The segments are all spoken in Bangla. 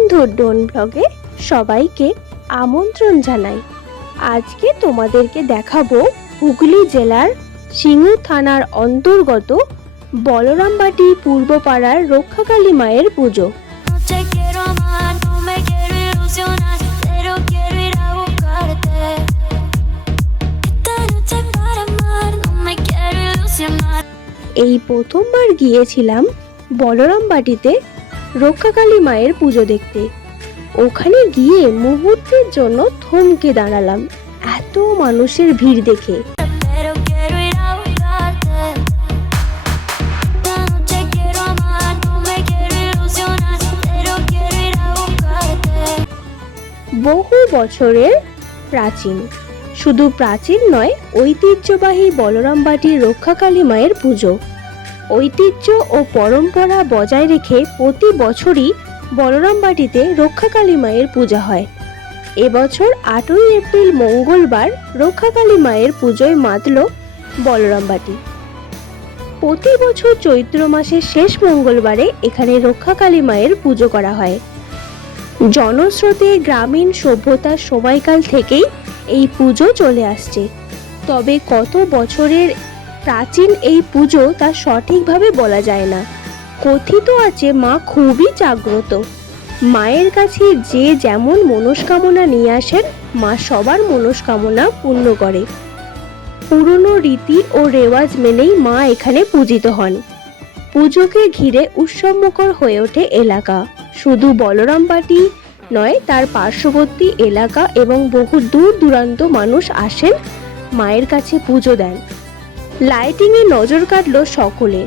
বন্ধুর ডোন ব্লগে সবাইকে আমন্ত্রণ জানাই। আজকে তোমাদেরকে দেখাবো হুগলি জেলার সিঙ্গুর থানার অন্তর্গত বলরামবাটি পূর্বপাড়ার রক্ষাকালী মায়ের পুজো। এই প্রথমবার গিয়েছিলাম বলরামবাটিতে রক্ষাকালী মায়ের পুজো দেখতে। ওখানে গিয়ে মুহূর্তের জন্য থমকে দাঁড়ালাম এত মানুষের ভিড় দেখে। বহু বছরের প্রাচীন, শুধু প্রাচীন নয়, ঐতিহ্যবাহী বলরামবাটির রক্ষাকালী মায়ের পুজো ঐতিহ্য ও পরম্পরা বজায় রেখে প্রতি বছরই বলরামবাটিতে রক্ষাকালী মায়ের পূজা হয়। এবছর 8ই এপ্রিল মঙ্গলবার রক্ষাকালী মায়ের পুজোয় মাতল বলরামবাটি। প্রতি বছর চৈত্র মাসের শেষ মঙ্গলবারে এখানে রক্ষাকালী মায়ের পুজো করা হয়। জনস্রোতে গ্রামীণ সভ্যতার সময়কাল থেকেই এই পুজো চলে আসছে। তবে কত বছরের প্রাচীন এই পুজো তা সঠিকভাবে বলা যায় না। কথিত আছে মা খুবই জাগ্রত। মায়ের কাছে যে যেমন মনস্কামনা নিয়ে আসেন, মা সবার মনস্কামনা পূর্ণ করে। পুরনো রীতি ও রেওয়াজ মেনেই মা এখানে পূজিত হন। পুজোকে ঘিরে উৎসবমুখর হয়ে ওঠে এলাকা। শুধু বলরামবাটি নয়, তার পার্শ্ববর্তী এলাকা এবং বহু দূর দূরান্ত মানুষ আসেন মায়ের কাছে পুজো দেন। লাইটিংয়ে নজর কাটল সকলে।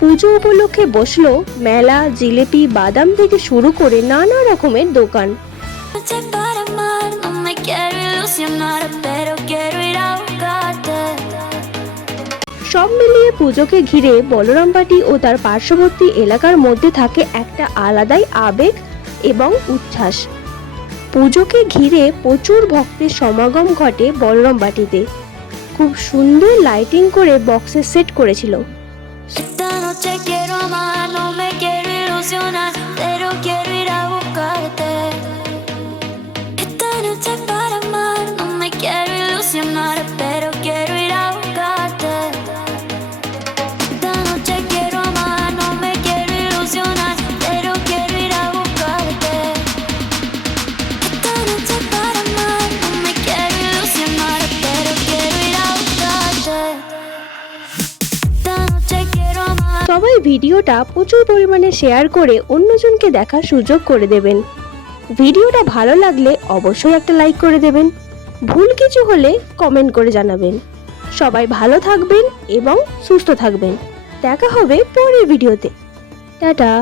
পুজো উপলক্ষে বসলো মেলা, জিলেপি, বাদাম থেকে শুরু করে নানা রকমের দোকান। সব মিলিয়ে পুজোকে ঘিরে বলরামবাটি ও তার পার্শ্ববর্তী এলাকার মধ্যে থাকে একটা আলাদাই আবেগ এবং উচ্ছ্বাস। পুজোকে ঘিরে প্রচুর ভক্তের সমাগম ঘটে বলরামবাটিতে। খুব সুন্দর লাইটিং করে বক্সের সেট করেছিল। সবাই ভিডিওটা প্রচুর পরিমাণে শেয়ার করে অন্যজনকে দেখার সুযোগ করে দেবেন। ভিডিওটা ভালো লাগলে অবশ্যই একটা লাইক করে দেবেন। ভুল কিছু হলে কমেন্ট করে জানাবেন। সবাই ভালো থাকবেন এবং সুস্থ থাকবেন। দেখা হবে পরের ভিডিওতে। টাটা।